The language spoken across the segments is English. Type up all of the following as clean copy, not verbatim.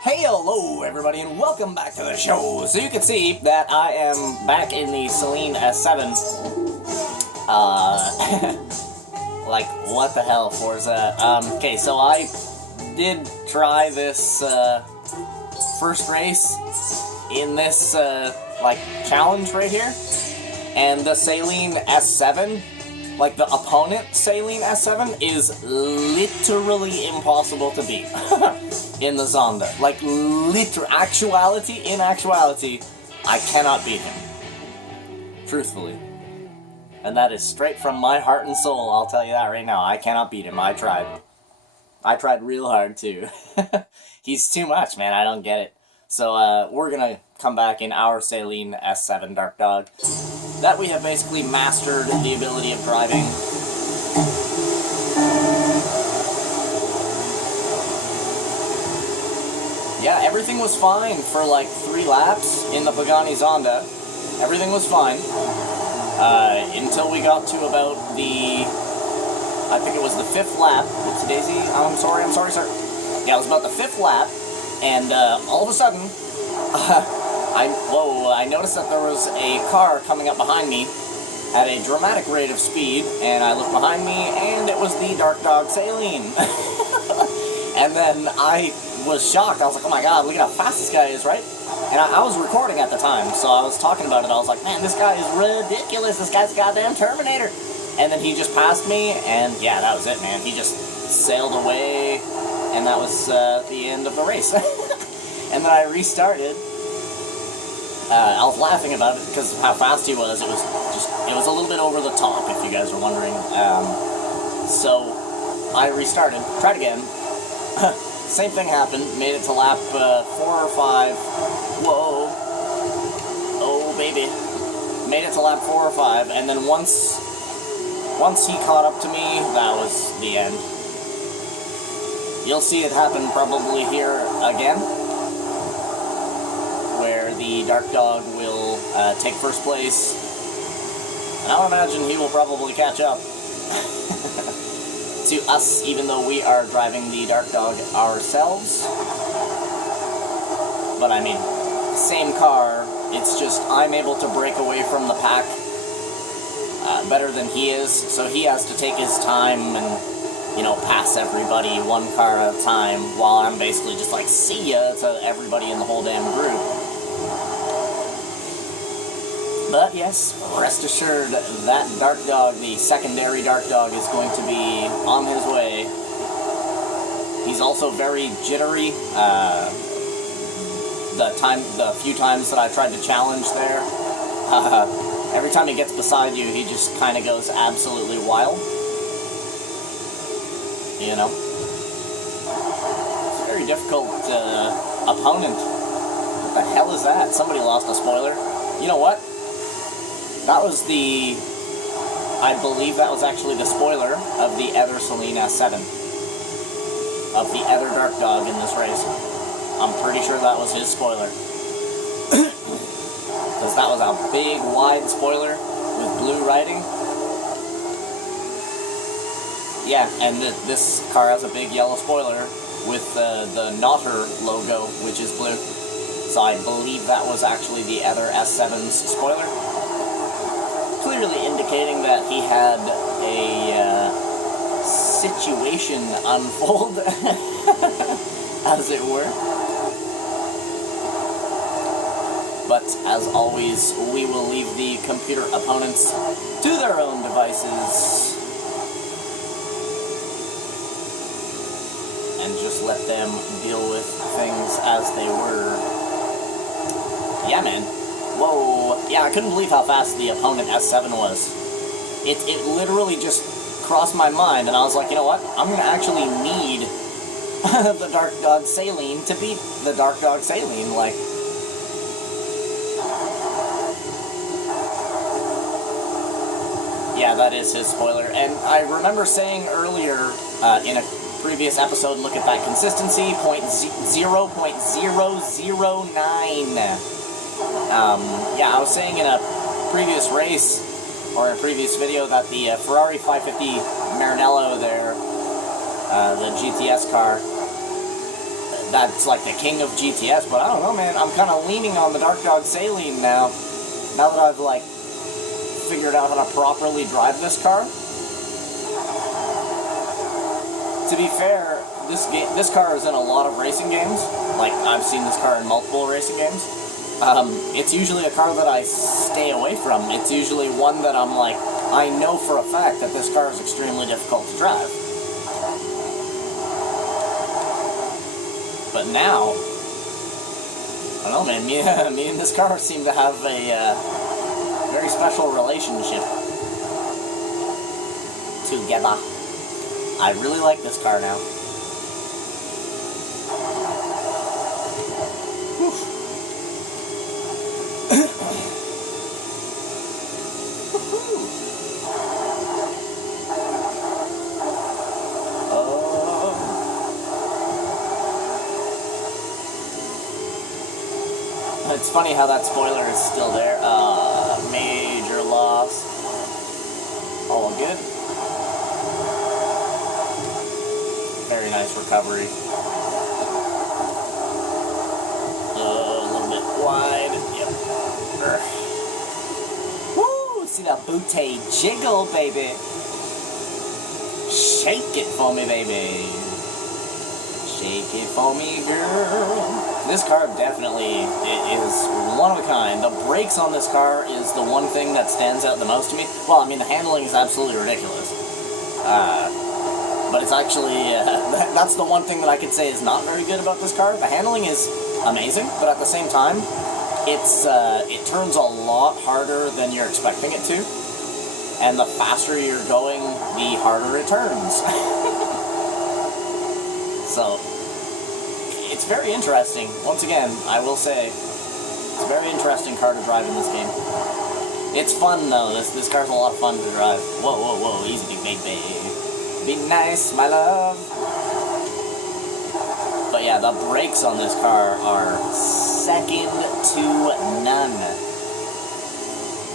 Hey, hello everybody, and welcome back to the show. So you can see that I am back in the Celine S7. Like, what the hell, Forza? Okay, so I did try this, first race in this, challenge right here. And the Celine S7, like the opponent Celine S7, is literally impossible to beat in the Zonda. Like, in actuality, I cannot beat him. Truthfully. And that is straight from my heart and soul, I'll tell you that right now. I cannot beat him. I tried. I tried real hard, too. He's too much, man. I don't get it. So, we're gonna come back in our Celine S7 Dark Dog. That we have basically mastered the ability of driving. Yeah, everything was fine for like 3 laps in the Pagani Zonda. Everything was fine. Until we got to about the... I think it was the 5th lap. Whoopsie daisy. I'm sorry, sir. Yeah, it was about the 5th lap. And all of a sudden, I noticed that there was a car coming up behind me at a dramatic rate of speed, and I looked behind me, and it was the Dark Dog Celine. And then I was shocked. I was like, oh my god, look at how fast this guy is, right? And I was recording at the time, so I was talking about it. I was like, man, this guy is ridiculous. This guy's a goddamn Terminator. And then he just passed me, and yeah, that was it, man. He just sailed away, and that was the end of the race. And then I restarted. I was laughing about it because of how fast he was. It was a little bit over the top, if you guys are wondering. So I restarted, tried again. Same thing happened. Made it to lap 4 or 5. Whoa! Oh baby! Made it to lap 4 or 5, and then once he caught up to me, that was the end. You'll see it happen probably here again, where the Dark Dog will take first place, and I would imagine he will probably catch up to us, even though we are driving the Dark Dog ourselves. But I mean, same car, it's just I'm able to break away from the pack better than he is, so he has to take his time and, you know, pass everybody one car at a time, while I'm basically just like, see ya to everybody in the whole damn group. But yes, rest assured, that Dark Dog, the secondary Dark Dog, is going to be on his way. He's also very jittery. The few times that I tried to challenge there, every time he gets beside you, he just kind of goes absolutely wild. You know? It's a very difficult opponent. What the hell is that? Somebody lost a spoiler. You know what? That was I believe that was actually the spoiler of the other Celine S7. Of the other Dark Dog in this race. I'm pretty sure that was his spoiler. Because that was a big, wide spoiler with blue writing. Yeah, and this car has a big yellow spoiler with the Knotter logo, which is blue. So I believe that was actually the other S7's spoiler. Clearly indicating that he had a situation unfold, as it were. But, as always, we will leave the computer opponents to their own devices and just let them deal with things as they were. Yeah, man. Whoa. Yeah, I couldn't believe how fast the opponent S7 was. It literally just crossed my mind, and I was like, you know what? I'm going to actually need the Dark Dog Celine to beat the Dark Dog Celine. Like, yeah, that is his spoiler. And I remember saying earlier in a previous episode, look at that consistency, 0.009. Yeah, I was saying in a previous race, or a previous video, that the Ferrari 550 Maranello there, the GTS car, that's like the king of GTS, but I don't know, man. I'm kind of leaning on the Dark Dog Saline now. Now that I've, like, figured out how to properly drive this car. To be fair, this car is in a lot of racing games. Like, I've seen this car in multiple racing games. It's usually a car that I stay away from. It's usually one that I'm like, I know for a fact that this car is extremely difficult to drive. But now, I don't know, man, me and this car seem to have a very special relationship together. I really like this car now. It's funny how that spoiler is still there. Major loss. All good. Very nice recovery. A little bit wide. Yep. Woo! See that booty jiggle, baby. Shake it for me, baby. Shake it for me, girl. This car definitely is one of a kind. The brakes on this car is the one thing that stands out the most to me. Well, I mean, the handling is absolutely ridiculous. But it's actually, that's the one thing that I could say is not very good about this car. The handling is amazing, but at the same time, it turns a lot harder than you're expecting it to. And the faster you're going, the harder it turns. So, it's very interesting. Once again, I will say, it's a very interesting car to drive in this game. It's fun, though. This car's a lot of fun to drive. Whoa, whoa, whoa, easy, big baby. Be nice, my love. But yeah, the brakes on this car are second to none.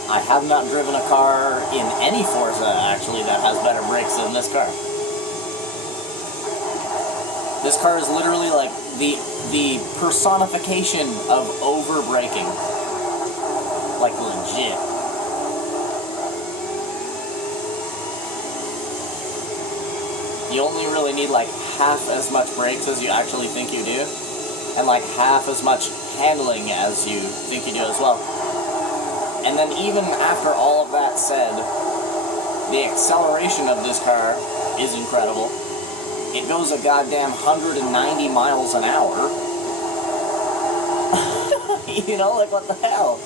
I have not driven a car in any Forza, actually, that has better brakes than this car. This car is literally like the personification of over-braking. Like, legit. You only really need like half as much brakes as you actually think you do, and like half as much handling as you think you do as well. And then even after all of that said, the acceleration of this car is incredible. It goes a goddamn 190 miles an hour. You know, like, what the hell?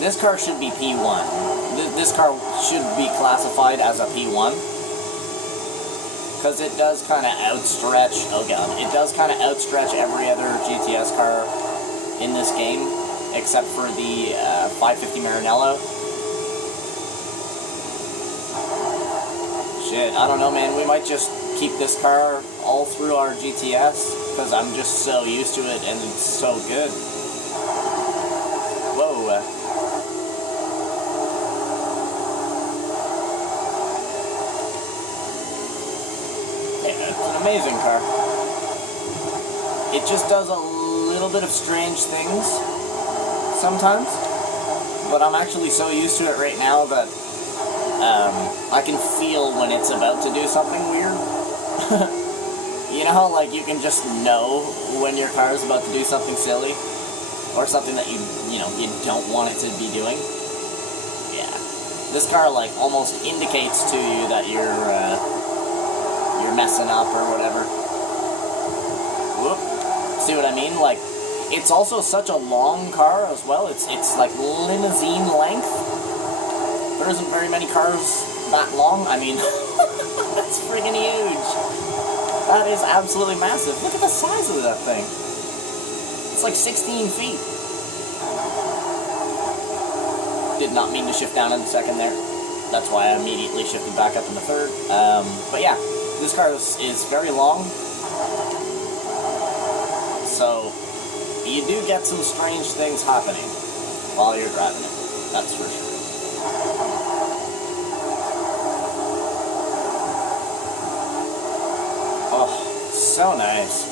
This car should be P1. This car should be classified as a P1. Because it does kind of outstretch, oh god, it does kind of outstretch every other GTS car in this game, except for the 550 Maranello. Shit, I don't know, man, we might just keep this car all through our GTS, because I'm just so used to it and it's so good. Whoa. Yeah, it's an amazing car. It just does a little bit of strange things sometimes, but I'm actually so used to it right now that I can feel when it's about to do something weird. You know how, like, you can just know when your car is about to do something silly? Or something that you don't want it to be doing? Yeah. This car, like, almost indicates to you that you're messing up or whatever. Whoop. See what I mean? Like, it's also such a long car as well. It's like limousine length. There isn't very many cars that long. I mean, that's friggin' huge. That is absolutely massive. Look at the size of that thing. It's like 16 feet. Did not mean to shift down in the second there. That's why I immediately shifted back up in the third. But yeah, this car is very long. So, you do get some strange things happening while you're driving it. That's for sure. Oh, so nice.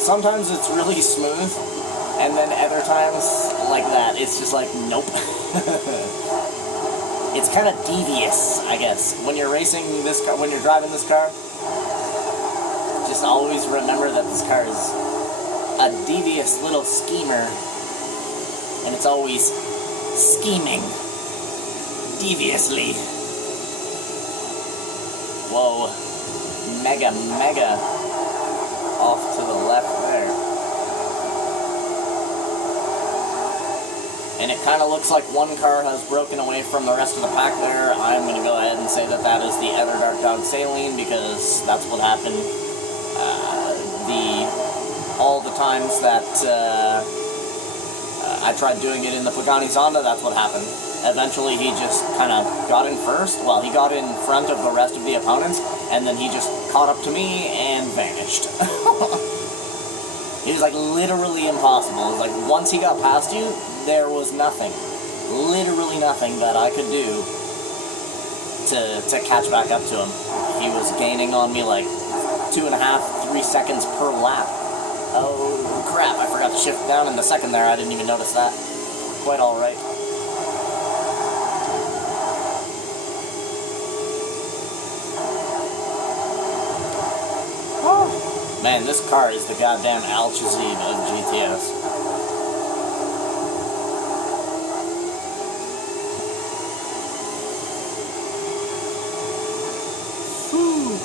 Sometimes it's really smooth, and then other times, like that, it's just like, nope. It's kind of devious, I guess. When you're racing this car, when you're driving this car, just always remember that this car is a devious little schemer, and it's always scheming deviously. Whoa, mega off to the left there. And it kind of looks like one car has broken away from the rest of the pack there. I'm going to go ahead and say that that is the other Dark Dog Saline, because that's what happened all the times that I tried doing it in the Pagani Zonda. That's what happened. Eventually he just kind of got in first. Well, he got in front of the rest of the opponents, and then he just caught up to me and vanished. It was like literally impossible. It was like once he got past you, there was nothing, literally nothing that I could do to catch back up to him. He was gaining on me like 2.5, 3 seconds per lap. Oh crap, I forgot to shift down in the second there. I didn't even notice that. Quite alright. Man, this car is the goddamn Al Chazib of GTS. Whew.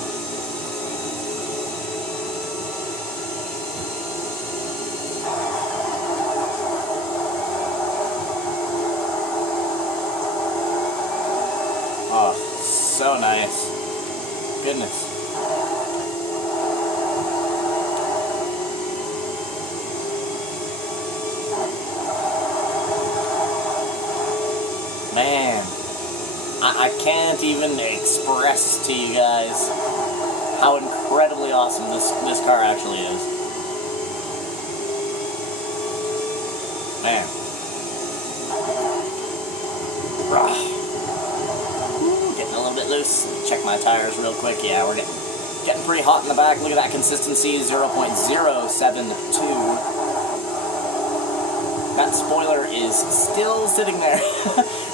Oh, so nice. Goodness. Man, I can't even express to you guys how incredibly awesome this car actually is. Man. Ooh, getting a little bit loose. Check my tires real quick. Yeah, we're getting pretty hot in the back. Look at that consistency, 0.072. That spoiler is still sitting there.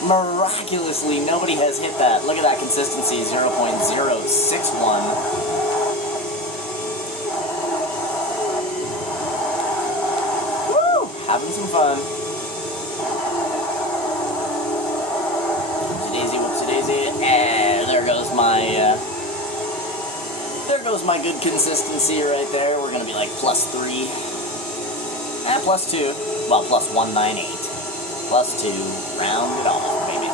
Miraculously, nobody has hit that. Look at that consistency, 0.061. Woo! Having some fun. Whoopsie-daisy, whoopsie-daisy. There goes my good consistency right there. We're gonna be like +3. +2. Well, +198. +2. Round it off, baby.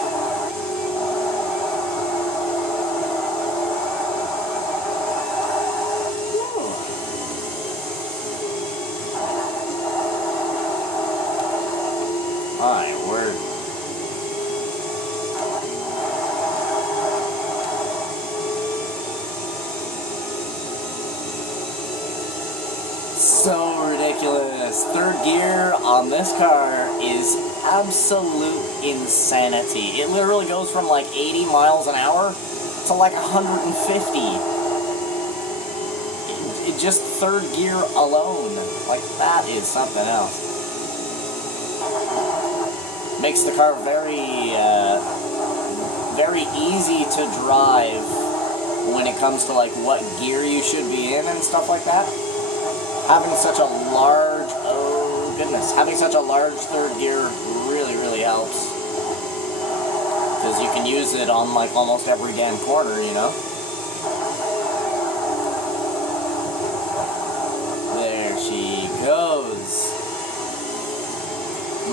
Woo. My word. So ridiculous. Third gear on this car is absolute insanity. It literally goes from like 80 miles an hour to like 150. It just third gear alone. Like, that is something else. Makes the car very, very easy to drive when it comes to like what gear you should be in and stuff like that. Having such a large, oh goodness, having such a large third gear really helps. Because you can use it on like almost every damn corner, you know? There she goes.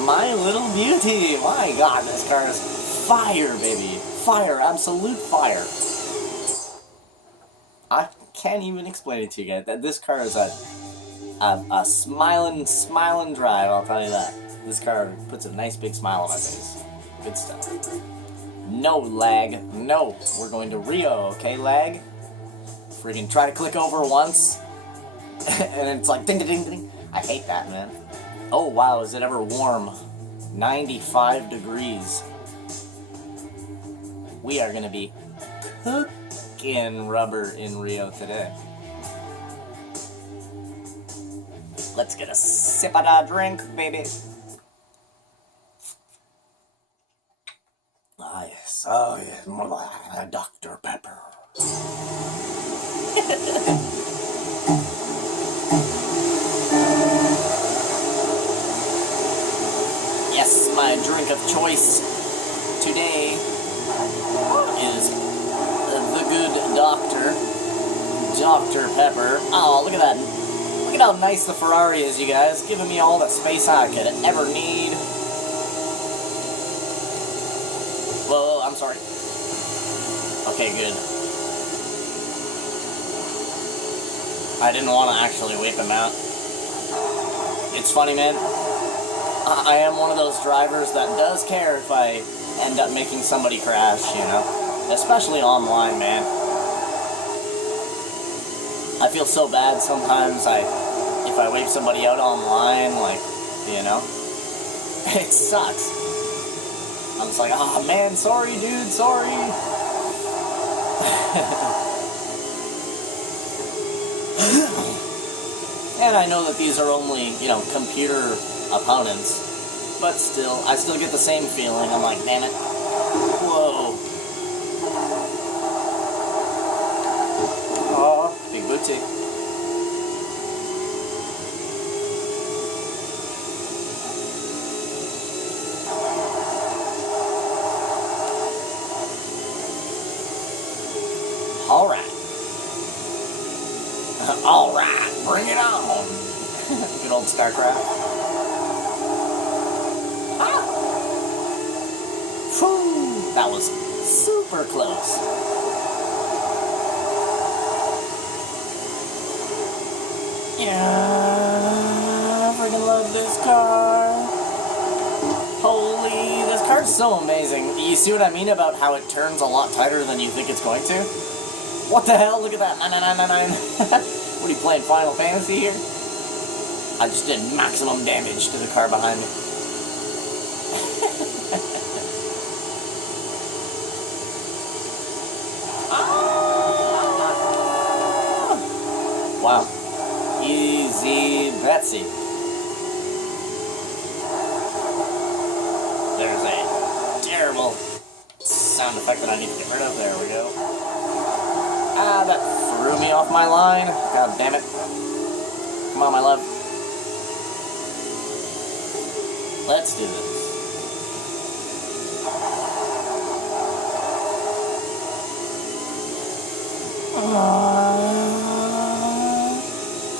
My little beauty. My God, this car is fire, baby. Fire, absolute fire. I can't even explain it to you guys. This car is a smiling drive, I'll tell you that. This car puts a nice big smile on my face. Good stuff. No lag. No. We're going to Rio, okay, lag? Freaking try to click over once, and it's like ding, ding, ding, ding. I hate that, man. Oh, wow, is it ever warm? 95 degrees. We are going to be cooking rubber in Rio today. Let's get a sip of that drink, baby. Ah, yes. Oh, yes. Dr. Pepper. Yes, my drink of choice today is the good Dr. Pepper. Oh, look at that. Look at how nice the Ferrari is, you guys. Giving me all the space I could ever need. Whoa, I'm sorry. Okay, good. I didn't want to actually whip him out. It's funny, man. I am one of those drivers that does care if I end up making somebody crash, you know? Especially online, man. I feel so bad sometimes if I wave somebody out online, like, you know? It sucks. I'm just like, oh man, sorry dude, sorry. And I know that these are only, you know, computer opponents, but still, I still get the same feeling. I'm like, damn it. Whoa. Oh, big booty. Alright. Alright, bring it on. Good old StarCraft. Ah. Whew, that was super close. Yeah, I freaking love this car. Holy, this car's so amazing. You see what I mean about how it turns a lot tighter than you think it's going to? What the hell? Look at that. 9999. What are you playing, Final Fantasy here? I just did maximum damage to the car behind me. Wow. Easy Betsy. There's a terrible sound effect that I need to get rid of. There we go. Ah, that threw me off my line. God damn it. Come on, my love. Let's do this.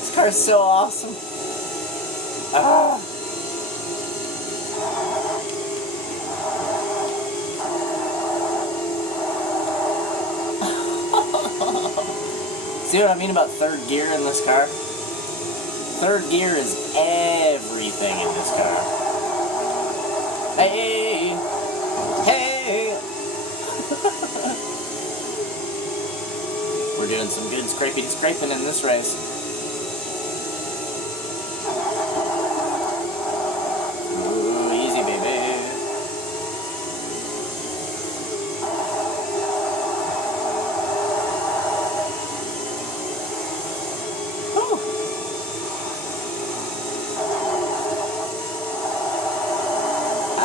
This car is so awesome. Ah. See what I mean about third gear in this car? Third gear is everything in this car. Hey! Hey! We're doing some good scraping in this race. Ooh, easy, baby.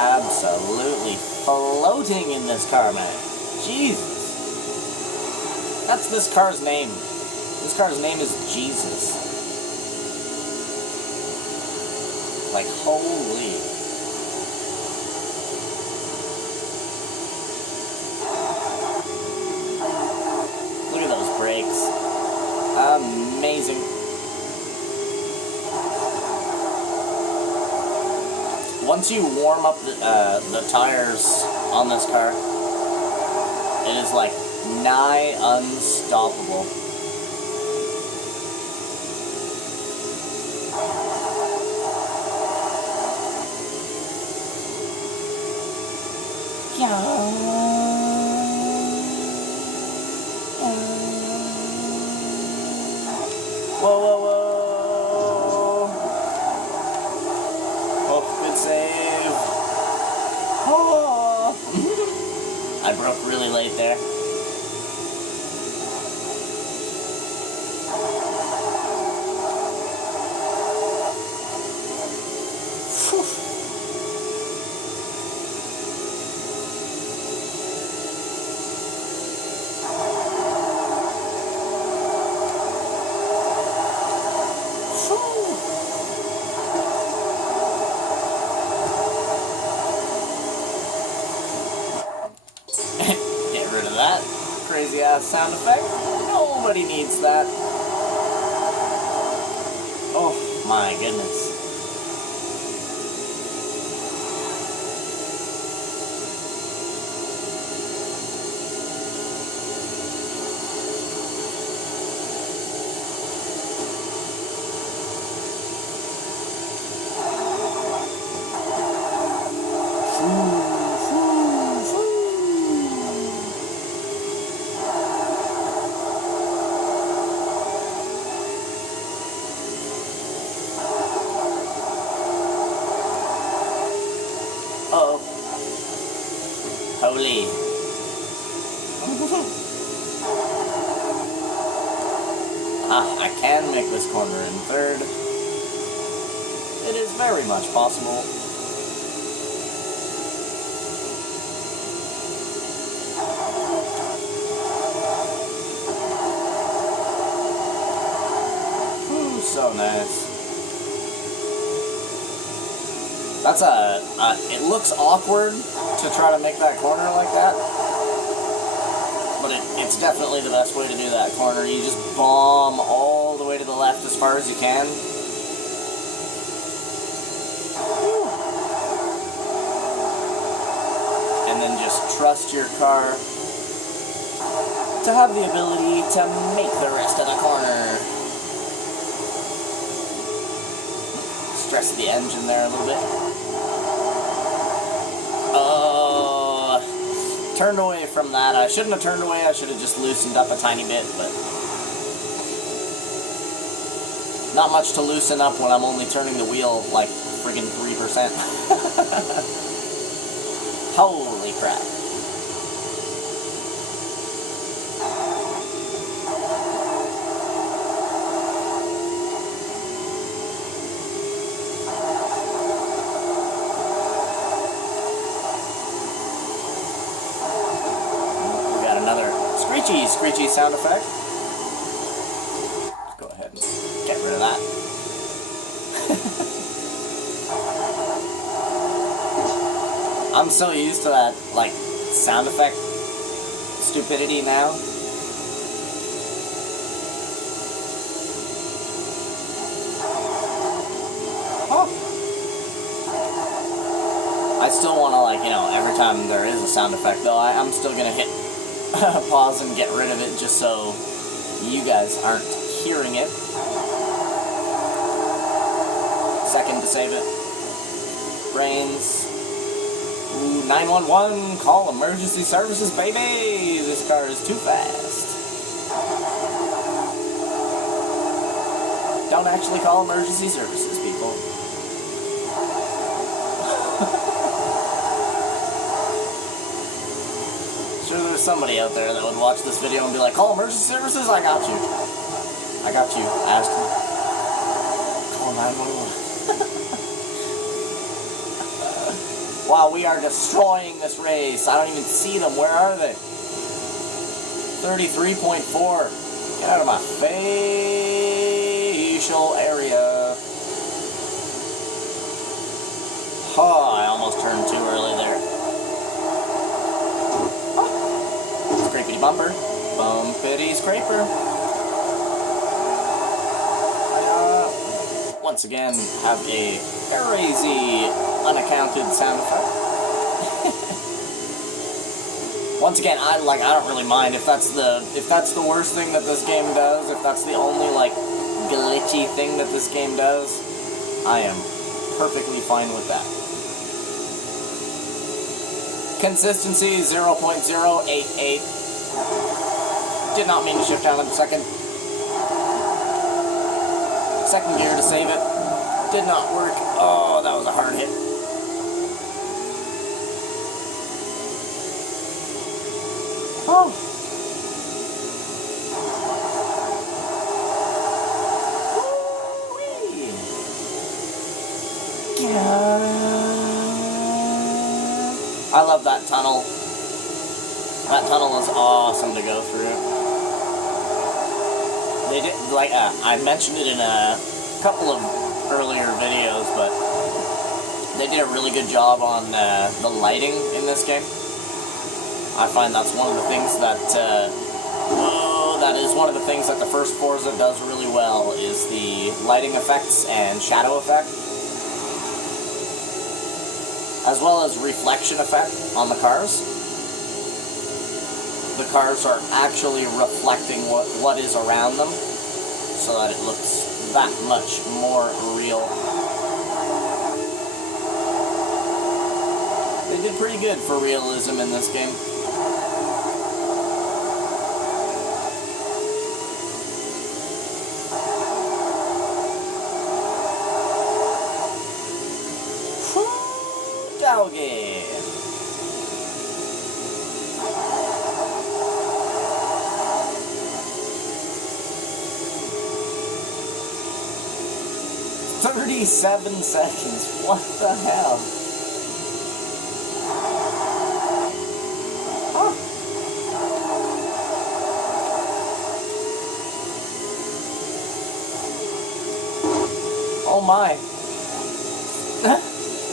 Absolutely floating in this car, man. Jesus. That's this car's name. This car's name is Jesus. Like, holy. Look at those brakes. Amazing. Once you warm up the tires on this car, it is like nigh unstoppable. Whoa, whoa, whoa. Oh, good save. Oh. I broke really late there. crazy-ass sound effect. Nobody needs that. Oh, my goodness. Uh-oh. Holy. I can make this corner in third. It is very much possible. Ooh, so nice. That's it looks awkward to try to make that corner like that, but it's definitely the best way to do that corner. You just bomb all the way to the left as far as you can. And then just trust your car to have the ability to make the rest of the corner. Stress the engine there a little bit. Turned away from that. I shouldn't have turned away. I should have just loosened up a tiny bit, but not much to loosen up when I'm only turning the wheel like friggin' 3%. Holy crap. Screechy sound effect. Let's go ahead and get rid of that. I'm so used to that, like, sound effect stupidity now. Oh. I still want to, like, you know, every time there is a sound effect, though, I'm still gonna hit pause and get rid of it just so you guys aren't hearing it. Second to save it. Brains. Ooh, 911, call emergency services, baby! This car is too fast. Don't actually call emergency services, people. Sure there's somebody out there that would watch this video and be like, call emergency services? I got you. I got you, Ashton. Call 911. Wow, we are destroying this race. I don't even see them. Where are they? 33.4. Get out of my facial area. Oh, I almost turned too early there. Scrapity bumper. Bumpity scraper. Once again, have a crazy, unaccounted sound effect. Once again, I don't really mind if that's the worst thing that this game does, if that's the only, like, glitchy thing that this game does, I am perfectly fine with that. Consistency 0.088. Did not mean to shift down in the second. Second gear to save it. Did not work. Oh, that was a hard hit. Oh. Woo-wee. I love that tunnel. That tunnel is awesome to go through. They did, like, I mentioned it in a couple of earlier videos, but they did a really good job on the lighting in this game. I find that's one of the things that Oh, that is one of the things that the first Forza does really well, is the lighting effects and shadow effect, as well as reflection effect on the cars. The cars are actually reflecting what is around them, so that it looks that much more real. They did pretty good for realism in this game. Doggy. "37 seconds. What the hell?" Huh. Oh my.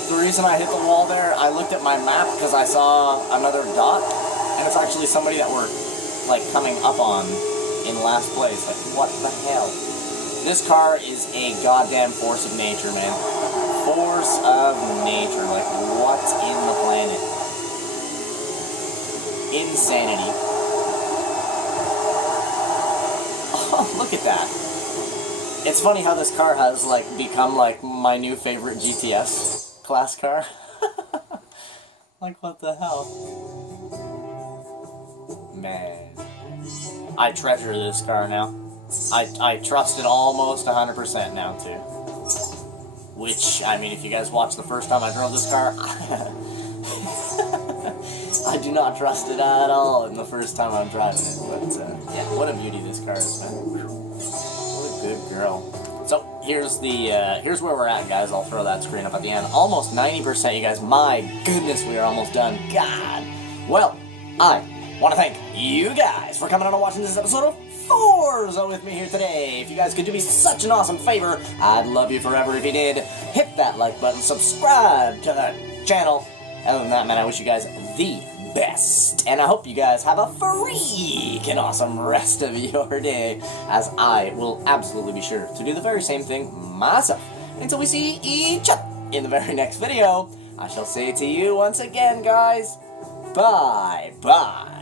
The reason I hit the wall there, I looked at my map because I saw another dot, and it's actually somebody that we're, like, coming up on in last place. Like, what the hell? This car is a goddamn force of nature, man. Force of nature. Like, what's in the planet? Insanity. Oh, look at that. It's funny how this car has, like, become, like, my new favorite GTS class car. Like, what the hell? Man. I treasure this car now. I trust it almost 100% now, too. Which, I mean, if you guys watched the first time I drove this car, I do not trust it at all in the first time I'm driving it. But, yeah, what a beauty this car is, man. What a good girl. So, here's where we're at, guys. I'll throw that screen up at the end. Almost 90%, you guys. My goodness, we are almost done. God. Well, I want to thank you guys for coming on and watching this episode of Forza with me here today. If you guys could do me such an awesome favor, I'd love you forever if you did. Hit that like button, subscribe to the channel. Other than that, man, I wish you guys the best. And I hope you guys have a freaking awesome rest of your day, as I will absolutely be sure to do the very same thing myself. Until we see each other in the very next video, I shall say to you once again, guys, bye-bye.